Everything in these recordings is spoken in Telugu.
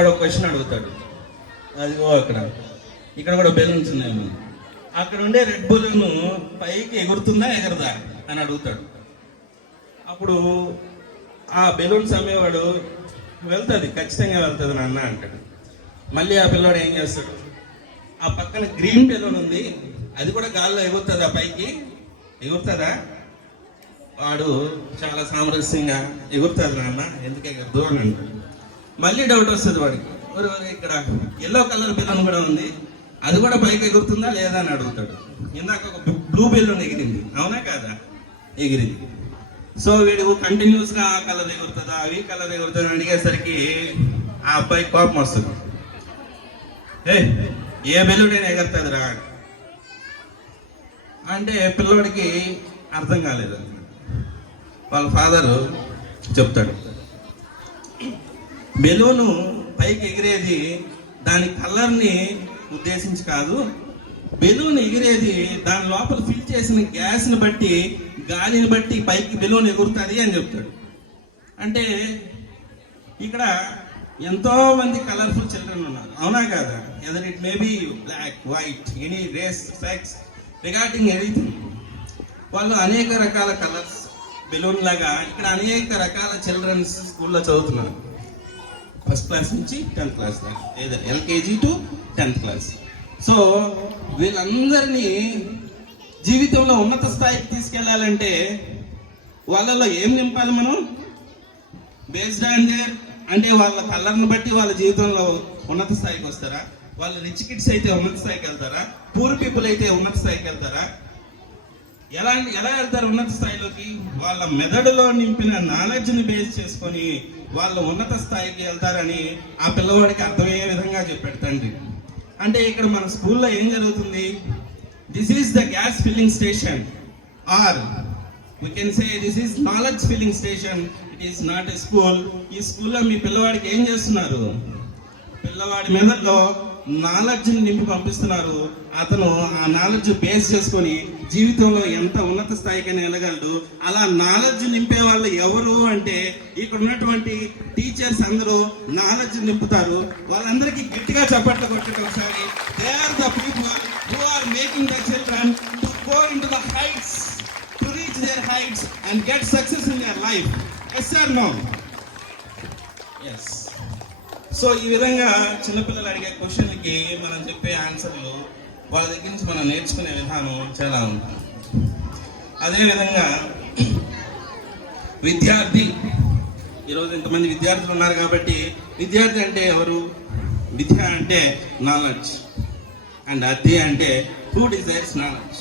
ఒక క్వశ్చన్ అడుగుతాడు. అదిగో అక్కడ ఇక్కడ కూడా బెలూన్స్ ఉన్నాయి. అక్కడ ఉండే రెడ్ బెలూన్ పైకి ఎగురుతుందా ఎగరదా అని అడుగుతాడు. అప్పుడు ఆ బెలూన్స్ అమ్మేవాడు వెళ్తుంది, ఖచ్చితంగా వెళ్తుంది నాన్న అంటాడు. మళ్ళీ ఆ పిల్లవాడు ఏం చేస్తాడు, ఆ పక్కన గ్రీన్ బెలూన్ ఉంది, అది కూడా గాల్లో ఎగురుతుందా, పైకి ఎగురుతుందా? వాడు చాలా సామరస్యంగా ఎగురుతుంది నాన్న, ఎందుకు ఎగరదు అని అంటాడు. మళ్ళీ డౌట్ వస్తుంది వాడికి, ఇక్కడ ఎల్లో కలర్ బెలూన్ కూడా ఉంది, అది కూడా పైకి ఎగురుతుందా లేదా అని అడుగుతాడు. ఇందాక ఒక బ్లూ బెలూన్ ఎగిరింది, అవునా కాదా? ఎగిరింది. సో వీడు కంటిన్యూస్గా ఆ కలర్ ఎగురుతుందా అవి కలర్ ఎగురుతుందా అడిగేసరికి ఆ అబ్బాయి కోపం వస్తుంది. ఏ బెలూన్ అయినా ఎగురుతుందిరా అంటే పిల్లవాడికి అర్థం కాలేదు. వాళ్ళ ఫాదరు చెప్తాడు, బెలూను పైకి ఎగిరేది దాని కలర్ని ఉద్దేశించి కాదు, బెలూన్ ఎగిరేది దాని లోపల ఫిల్ చేసిన గ్యాస్ని బట్టి, గాలిని బట్టి పైకి బెలూన్ ఎగురుతుంది అని చెప్తాడు. అంటే ఇక్కడ ఎంతో మంది కలర్ఫుల్ చిల్డ్రన్ ఉన్నారు, అవునా కాదా? Either it may be black, white, any race, sex, regarding anything. వాళ్ళు అనేక రకాల కలర్స్ బెలూన్ లాగా ఇక్కడ అనేక రకాల చిల్డ్రన్స్ స్కూల్లో చదువుతున్నారు. ఫస్ట్ క్లాస్ నుంచి 10th క్లాస్ దాకా, లేదా LKG to 10th class. So వీళ్ళందరినీ జీవితంలో ఉన్నత స్థాయికి తీసుకెళ్లాలంటే వాళ్ళలో ఏం నింపాలి మనం? బేస్డ్ ఆన్ దేర్, అంటే వాళ్ళ కలర్ని బట్టి వాళ్ళ జీవితంలో ఉన్నత స్థాయికి వస్తారా? వాళ్ళు రిచ్ కిడ్స్ అయితే ఉన్నత స్థాయికి వెళ్తారా? పూర్ పీపుల్ అయితే ఉన్నత స్థాయికి వెళ్తారా? ఎలా వెళ్తారు ఉన్నత స్థాయిలోకి? వాళ్ళ మెదడులో నింపిన నాలెడ్జ్ని బేస్ చేసుకొని వాళ్ళు ఉన్నత స్థాయికి వెళ్తారని ఆ పిల్లవాడికి అర్థమయ్యే విధంగా చెప్పాడు తండ్రి. అంటే ఇక్కడ మన స్కూల్లో ఏం జరుగుతుంది? This is the gas filling station, or we can say this is knowledge filling station. It is not a school. ఈ స్కూల్లో మీ పిల్లవాడికి ఏం చేస్తున్నారు? పిల్లవాడి మెదడులో నాలెడ్జ్ నింపి పంపిస్తున్నారు. అతను ఆ నాలెడ్జ్ బేస్ చేసుకొని జీవితంలో ఎంత ఉన్నత స్థాయికైనా వెళ్ళగలడు. అలా నాలెడ్జ్ నింపే వాళ్ళు ఎవరు అంటే ఇక్కడ ఉన్నటువంటి టీచర్స్ అందరూ నాలెడ్జ్ నింపుతారు. వాళ్ళందరికీ గట్టిగా చప్పట్లు కొట్టండి ఒకసారి. They are the people who are making the children to go into the heights, to reach their heights and get success in their life. Yes or no? Yes. So ఈ విధంగా చిన్నపిల్లలు అడిగే క్వశ్చన్లకి మనం చెప్పే ఆన్సర్లు వాళ్ళ దగ్గర నుంచి మనం నేర్చుకునే విధానం చాలా ఉంటుంది. అదేవిధంగా విద్యార్థి, ఈరోజు ఇంతమంది విద్యార్థులు ఉన్నారు కాబట్టి విద్యార్థి అంటే ఎవరు? విద్య అంటే నాలెడ్జ్, అండ్ అధ్య అంటే హూ డిజైర్స్ నాలెడ్జ్.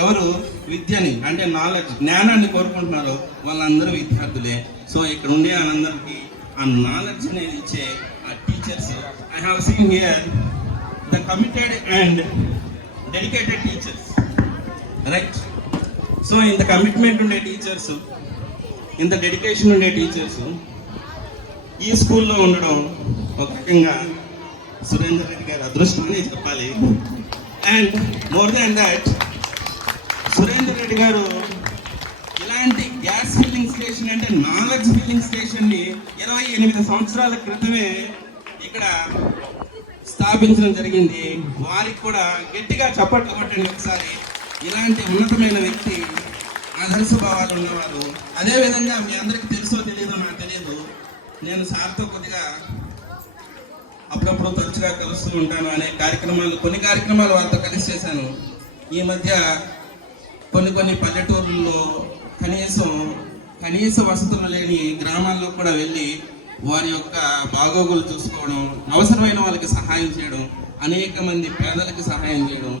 ఎవరు విద్యని అంటే నాలెడ్జ్, జ్ఞానాన్ని కోరుకుంటున్నారో వాళ్ళందరూ విద్యార్థులే. సో ఇక్కడ ఉండే వాళ్ళందరికీ ఆ నాలెడ్జ్ అనేది ఇచ్చే ఆ teachers. I have seen here the committed and dedicated teachers, right? So ఇంత కమిట్మెంట్ ఉండే టీచర్స్, ఇంత డెడికేషన్ ఉండే టీచర్స్ ఈ స్కూల్లో ఉండడం ఒక రకంగా సురేందర్ రెడ్డి గారి అదృష్టం అని చెప్పాలి. And more than that, Surender Reddy గారు ఇలాంటి గ్యాస్ ఫిల్లింగ్ స్టేషన్ అంటే నాలెడ్జ్ ఫిల్లింగ్ స్టేషన్ ని 28 సంవత్సరాల క్రితమే ఇక్కడ స్థాపించడం జరిగింది. వారికి కూడా గట్టిగా చప్పట్లు కొట్టండి ఒకసారి. ఇలాంటి ఉన్నతమైన వ్యక్తి, ఆదర్శ భావాలు ఉన్నవారు. అదేవిధంగా మీ అందరికీ తెలుసో తెలియదో నాకు తెలియదు, నేను సార్తో కొద్దిగా అప్పుడప్పుడు తరచుగా కలుస్తూ ఉంటాను. అనే కొన్ని కార్యక్రమాలు వారితో కలిసి చేశాను. ఈ మధ్య కొన్ని పల్లెటూరుల్లో కనీస వసతులు లేని గ్రామాల్లో కూడా వెళ్ళి వారి యొక్క బాగోగులు చూసుకోవడం, అవసరమైన వాళ్ళకి సహాయం చేయడం, అనేక మంది పేదలకు సహాయం చేయడం,